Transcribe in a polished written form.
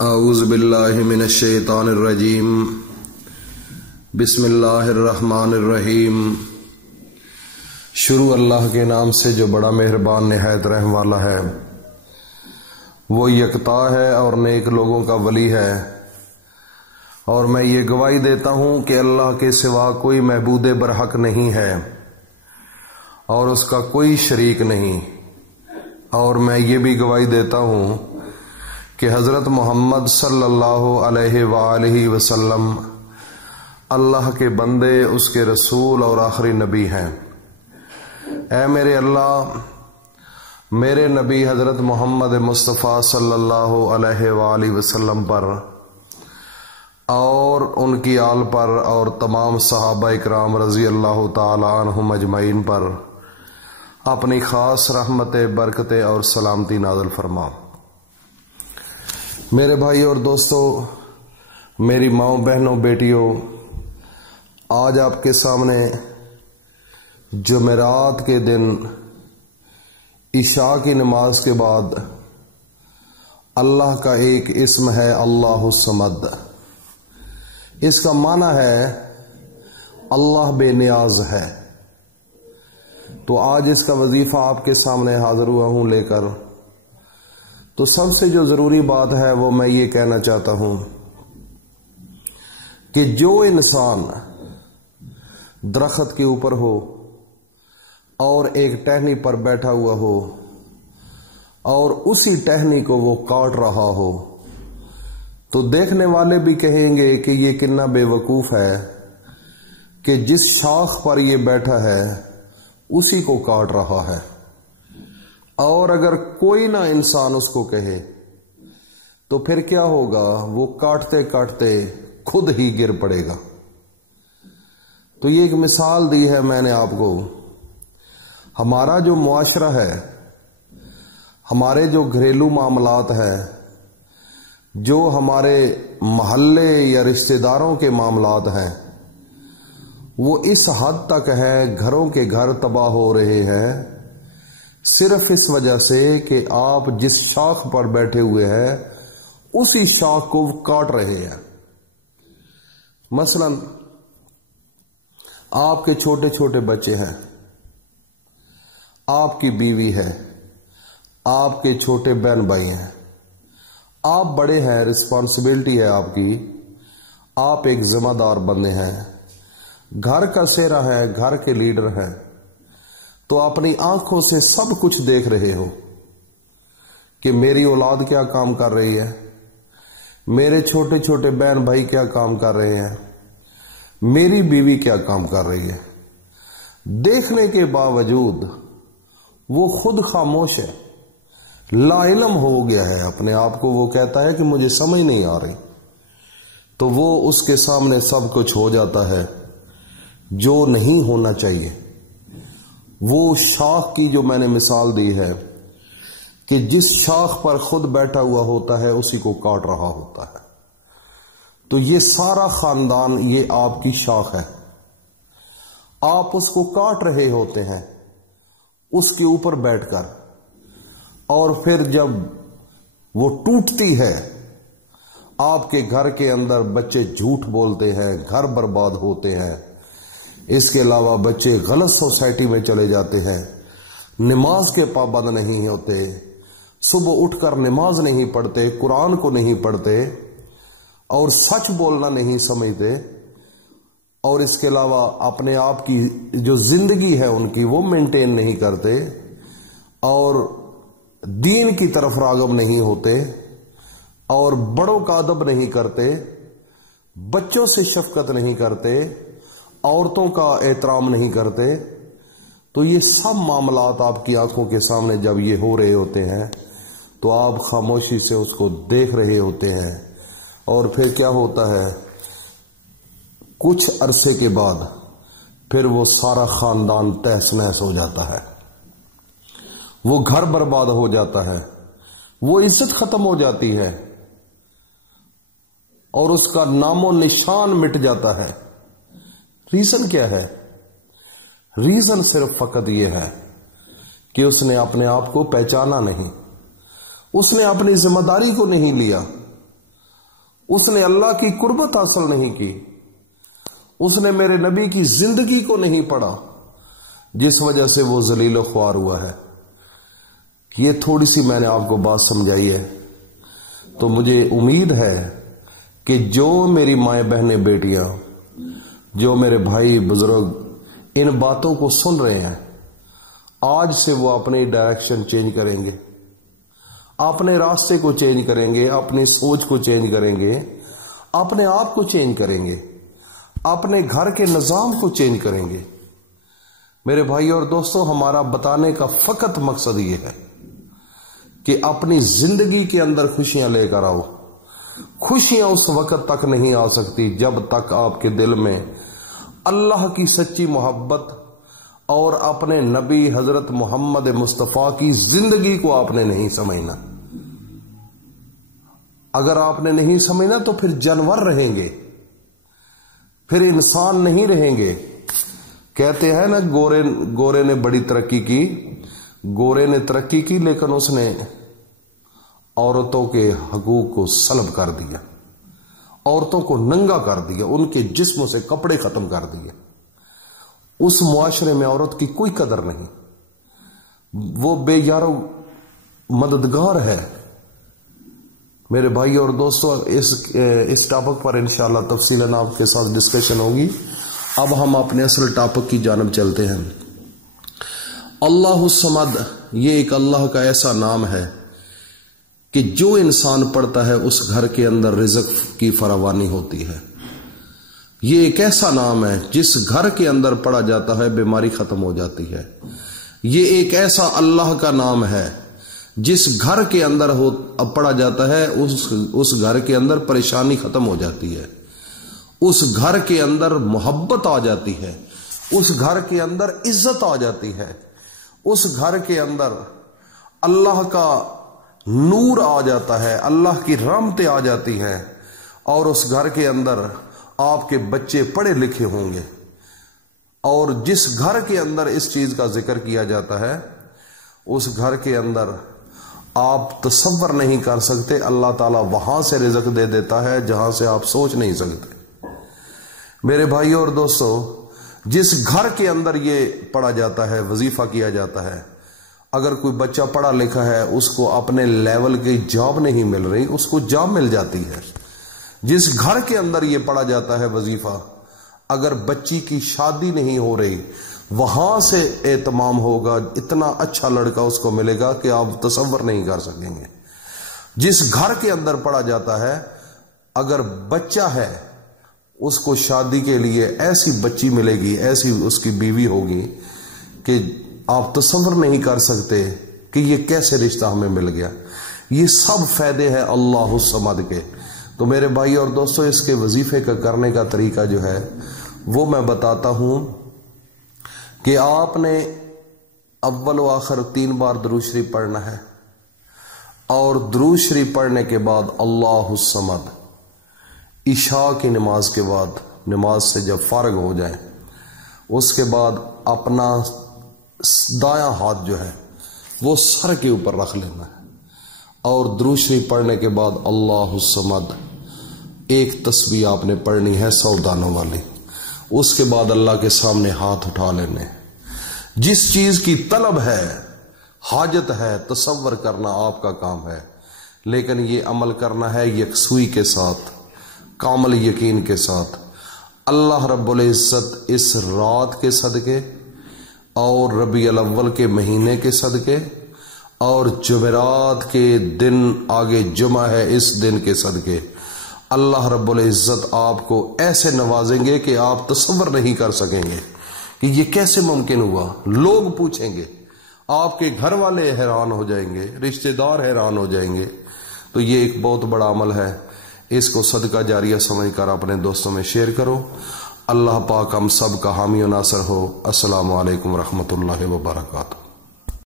اعوذ باللہ من الشیطان الرجیم بسم اللہ الرحمن الرحیم۔ شروع اللہ کے نام سے جو بڑا مہربان نہایت رحم والا ہے۔ وہ یکتا ہے اور نیک لوگوں کا ولی ہے، اور میں یہ گواہی دیتا ہوں کہ اللہ کے سوا کوئی معبود برحق نہیں ہے اور اس کا کوئی شریک نہیں، اور میں یہ بھی گواہی دیتا ہوں کہ حضرت محمد صلی اللہ علیہ وآلہ وسلم اللہ کے بندے، اس کے رسول اور آخری نبی ہیں۔ اے میرے اللہ، میرے نبی حضرت محمد مصطفیٰ صلی اللہ علیہ وآلہ وسلم پر اور ان کی آل پر اور تمام صحابہ اکرام رضی اللہ تعالی عنہم اجمعین پر اپنی خاص رحمت، برکت اور سلامتی نازل فرما۔ میرے بھائی اور دوستو، میری ماؤں، بہنوں، بیٹیوں، آج آپ کے سامنے جمعرات کے دن عشاء کی نماز کے بعد اللہ کا ایک اسم ہے اللہ الصمد۔ اس کا معنی ہے اللہ بے نیاز ہے۔ تو آج اس کا وظیفہ آپ کے سامنے حاضر ہوا ہوں لے کر۔ تو سب سے جو ضروری بات ہے وہ میں یہ کہنا چاہتا ہوں کہ جو انسان درخت کے اوپر ہو اور ایک ٹہنی پر بیٹھا ہوا ہو اور اسی ٹہنی کو وہ کاٹ رہا ہو، تو دیکھنے والے بھی کہیں گے کہ یہ کتنا بے وقوف ہے کہ جس شاخ پر یہ بیٹھا ہے اسی کو کاٹ رہا ہے۔ اور اگر کوئی نہ انسان اس کو کہے تو پھر کیا ہوگا؟ وہ کاٹتے کاٹتے خود ہی گر پڑے گا۔ تو یہ ایک مثال دی ہے میں نے آپ کو۔ ہمارا جو معاشرہ ہے، ہمارے جو گھریلو معاملات ہیں، جو ہمارے محلے یا رشتہ داروں کے معاملات ہیں، وہ اس حد تک ہے، گھروں کے گھر تباہ ہو رہے ہیں صرف اس وجہ سے کہ آپ جس شاخ پر بیٹھے ہوئے ہیں اسی شاخ کو کاٹ رہے ہیں۔ مثلا آپ کے چھوٹے چھوٹے بچے ہیں، آپ کی بیوی ہے، آپ کے چھوٹے بہن بھائی ہیں، آپ بڑے ہیں، رسپانسبلٹی ہے آپ کی، آپ ایک ذمہ دار بندے ہیں، گھر کا سہرا ہے، گھر کے لیڈر ہیں، تو اپنی آنکھوں سے سب کچھ دیکھ رہے ہو کہ میری اولاد کیا کام کر رہی ہے، میرے چھوٹے چھوٹے بہن بھائی کیا کام کر رہے ہیں، میری بیوی کیا کام کر رہی ہے۔ دیکھنے کے باوجود وہ خود خاموش ہے، لا علم ہو گیا ہے اپنے آپ کو۔ وہ کہتا ہے کہ مجھے سمجھ نہیں آ رہی، تو وہ اس کے سامنے سب کچھ ہو جاتا ہے جو نہیں ہونا چاہیے۔ وہ شاخ کی جو میں نے مثال دی ہے کہ جس شاخ پر خود بیٹھا ہوا ہوتا ہے اسی کو کاٹ رہا ہوتا ہے۔ تو یہ سارا خاندان یہ آپ کی شاخ ہے، آپ اس کو کاٹ رہے ہوتے ہیں اس کے اوپر بیٹھ کر، اور پھر جب وہ ٹوٹتی ہے، آپ کے گھر کے اندر بچے جھوٹ بولتے ہیں، گھر برباد ہوتے ہیں، اس کے علاوہ بچے غلط سوسائٹی میں چلے جاتے ہیں، نماز کے پابند نہیں ہوتے، صبح اٹھ کر نماز نہیں پڑھتے، قرآن کو نہیں پڑھتے، اور سچ بولنا نہیں سمجھتے، اور اس کے علاوہ اپنے آپ کی جو زندگی ہے ان کی وہ مینٹین نہیں کرتے، اور دین کی طرف راغب نہیں ہوتے، اور بڑوں کا ادب نہیں کرتے، بچوں سے شفقت نہیں کرتے، عورتوں کا احترام نہیں کرتے۔ تو یہ سب معاملات آپ کی آنکھوں کے سامنے جب یہ ہو رہے ہوتے ہیں تو آپ خاموشی سے اس کو دیکھ رہے ہوتے ہیں، اور پھر کیا ہوتا ہے؟ کچھ عرصے کے بعد پھر وہ سارا خاندان تہس نہس ہو جاتا ہے، وہ گھر برباد ہو جاتا ہے، وہ عزت ختم ہو جاتی ہے، اور اس کا نام و نشان مٹ جاتا ہے۔ ریزن کیا ہے؟ ریزن صرف فقط یہ ہے کہ اس نے اپنے آپ کو پہچانا نہیں، اس نے اپنی ذمہ داری کو نہیں لیا، उसने अल्लाह की कुर्बत हासिल नहीं की, उसने मेरे नबी की जिंदगी को नहीं पढ़ा, जिस वजह से वो जलील ख्वार हुआ है। ये थोड़ी सी मैंने आपको बात समझाई है, तो मुझे उम्मीद है कि जो मेरी माए बहनें बेटियां, जो मेरे भाई बुजुर्ग इन बातों को सुन रहे हैं, आज से वो अपनी डायरेक्शन चेंज करेंगे, अपने रास्ते को चेंज करेंगे, अपनी सोच को चेंज करेंगे, अपने आप को चेंज करेंगे, अपने घर के निजाम को चेंज करेंगे। मेरे भाई और दोस्तों, हमारा बताने का फकत मकसद ये है कि अपनी जिंदगी के अंदर खुशियां लेकर आओ। खुशियां उस वक्त तक नहीं आ सकती जब तक आपके दिल में अल्लाह की सच्ची मोहब्बत और अपने नबी हजरत मोहम्मद मुस्तफा की जिंदगी को आपने नहीं समझना। अगर आपने नहीं समझना तो फिर जानवर रहेंगे, फिर इंसान नहीं रहेंगे। कहते हैं ना, गोरे ने बड़ी तरक्की की, गोरे ने तरक्की की लेकिन उसने औरतों के हकूक को सल्ब कर दिया, औरतों को नंगा कर दिया, उनके जिस्म से कपड़े खत्म कर दिए। उस मुआशरे में औरत की कोई कदर नहीं, वो बेयारो मददगार है। मेरे भाई और दोस्तों, इस टॉपिक पर इंशाअल्लाह तफसीलन आपके साथ डिस्कशन होगी। अब हम अपने असल टॉपिक की जानब चलते हैं। अल्लाहुस समद, ये एक अल्लाह का ऐसा नाम है कि जो इंसान पढ़ता है उस घर के अंदर रिज़्क की फरावानी होती है। ये एक ऐसा नाम है जिस घर के अंदर पढ़ा जाता है बीमारी खत्म हो जाती है। ये एक ऐसा अल्लाह का नाम है जिस घर के अंदर पढ़ा जाता है उस घर के अंदर परेशानी खत्म हो जाती है, उस घर के अंदर मोहब्बत आ जाती है, उस घर के अंदर इज्जत आ जाती है, उस घर के अंदर अल्लाह का नूर आ जाता है, अल्लाह की रहमतें आ जाती हैं, और उस घर के अंदर आपके बच्चे पढ़े लिखे होंगे। और जिस घर के अंदर इस चीज का जिक्र किया जाता है उस घर के अंदर आप तसव्वुर नहीं कर सकते, अल्लाह ताला वहां से रिज़्क दे देता है जहां से आप सोच नहीं सकते। मेरे भाई और दोस्तों, जिस घर के अंदर ये पढ़ा जाता है, वजीफा किया जाता है, अगर कोई बच्चा पढ़ा लिखा है, उसको अपने लेवल की जॉब नहीं मिल रही, उसको जॉब मिल जाती है। जिस घर के अंदर ये पढ़ा जाता है वजीफा, अगर बच्ची की शादी नहीं हो रही, वहां से एहतमाम होगा, इतना अच्छा लड़का उसको मिलेगा कि आप तसव्वुर नहीं कर सकेंगे। जिस घर के अंदर पढ़ा जाता है, अगर बच्चा है उसको शादी के लिए ऐसी बच्ची मिलेगी, ऐसी उसकी बीवी होगी कि आप तसव्वुर नहीं कर सकते कि ये कैसे रिश्ता हमें मिल गया। ये सब फायदे हैं अल्लाहुस समद के। तो मेरे भाई और दोस्तों, इसके वजीफे का करने का तरीका जो है वो मैं बताता हूं कि आपने अव्वल व आखिर 3 बार दुरूद शरीफ पढ़ना है, और दुरूद शरीफ पढ़ने के बाद अल्लाहुस समद, इशा की नमाज के बाद, नमाज से जब फारग हो जाए, उसके बाद अपना दायां हाथ जो है वो सर के ऊपर रख लेना है, और दुरूद शरीफ पढ़ने के बाद अल्लाहुस समद एक तस्बीह आपने पढ़नी है 100 दानों वाली। उसके बाद अल्लाह के सामने हाथ उठा लेने। जिस चीज की तलब है, हाजत है, तसव्वुर करना आपका काम है, लेकिन ये अमल करना है यकसुई के साथ, कामल यकीन के साथ। अल्लाह रब्बुल इज्जत इस रात के सदके और रबीउल अव्वल के महीने के सदके और जुमेरात के दिन, आगे जुमा है, इस दिन के सदके अल्लाह रब्बुल इज्जत आपको ऐसे नवाजेंगे कि आप तसव्वुर नहीं कर सकेंगे कि ये कैसे मुमकिन हुआ। लोग पूछेंगे, आपके घर वाले हैरान हो जाएंगे, रिश्तेदार हैरान हो जाएंगे। तो ये एक बहुत बड़ा अमल है, इसको सदका जारिया समझकर अपने दोस्तों में शेयर करो। अल्लाह पाक हम सब का हामी और नासर हो। अस्सलामु अलैकुम रहमतुल्लाहि व बरकातहू।